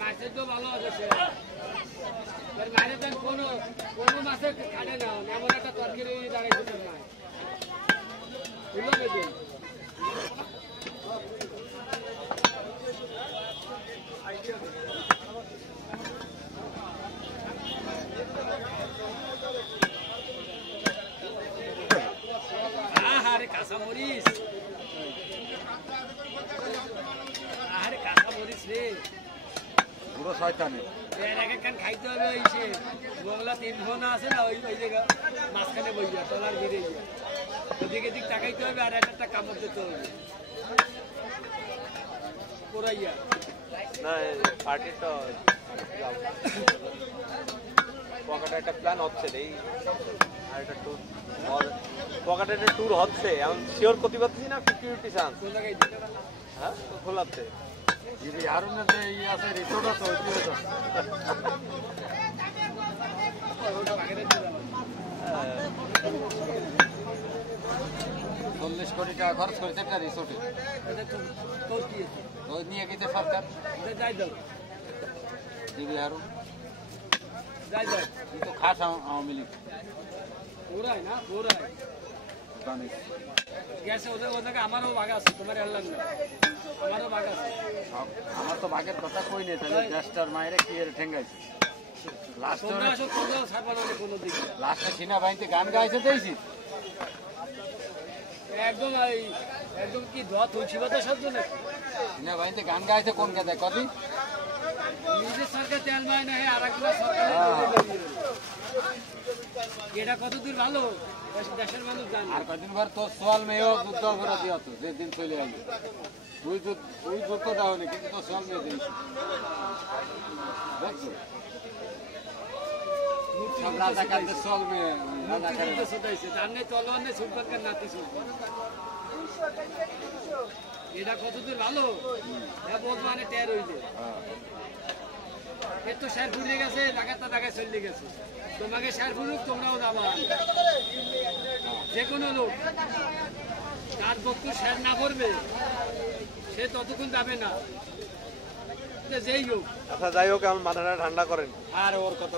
মাছের তো ভালো আছে মাঝে দেন কোনো মাছের কাটে না এমন একটা তরকারি দাঁড়াইছে নাই বুঝলো বেদিন আরে কাঁচা মরিচ আরে কাঁচা মরিচ রে পুরো শয়তানি এর এক একখান খাইতে হবে ওই সে মোগলা 3 ঘন্টা আছে না ওই জায়গা মাঝখানে বইয়া তলার গিরে ওদিকে দিক তাকাইতে হবে আর একটা কামড় দিতে হবে পুরাইয়া না পার্টির তো পকেটে একটা প্ল্যান হচ্ছে রে আর একটা ট্যুর পকেটে একটা ট্যুর হচ্ছে এখন শিওর করতে পারছি না 50-50 চান্স কোন জায়গায় হ্যাঁ খোলাচ্ছে যদি হারুনের যে ই আছে রিসোর্ট আছে ওইটি হতো 40 কোটি টাকা খরচ করেছে একটা রিসোর্টে তো নিয়ে গেছে সরকার যাই দাও দিবি হারুন যাই দাও তুই তো খাস আওয়ামী লীগ পুরাই না পুরাই জানিস গেছে ওদেরকে আমারও ভাগ আছে তোমার আনলাম না আমারও ভাগ আছে আমার তো ভাগের কথা কই নেই তাহলে দেশটার মায়েরে কি এর ঠেঙ্গাইছে লাস্টে সেনাবাহিনীতে গান গাইছে দেখছি একদম একদম কি ধোয়া তুলসী পাতা শব্দ নাকি সেনাবাহিনীতে গান গাইছে কোন কথা কদি নিজের সরকার তেল পায় না আর একটা সরকার এটা কতদূর ভালো দেশের মানুষ জানে আর কদিন পর তোর সোয়াল মেয়েও যুদ্ধ অপরাধী হতো যেদিন চলে আসবে তুই যুদ্ধ দাওনি কিন্তু তোর সোয়াল মেয়ে দিয়েছি দেখছো সব রাজাকারদের সোয়াল মেয়ে এটা কতদূর ভালো বলতো মানে টের হইলে এর তো স্যার ফুরিয়ে গেছে জায়গাটা জায়গায় চলে গেছে তোমাকে স্যার ফুরুক তোমরাও যাবা যে কোনো লোক তার বক্তব্য স্যার না করবে সে ততক্ষণ যাবে না যেই হোক আচ্ছা যাই হোক এখন মাথাটা ঠান্ডা করেন আর ওর কত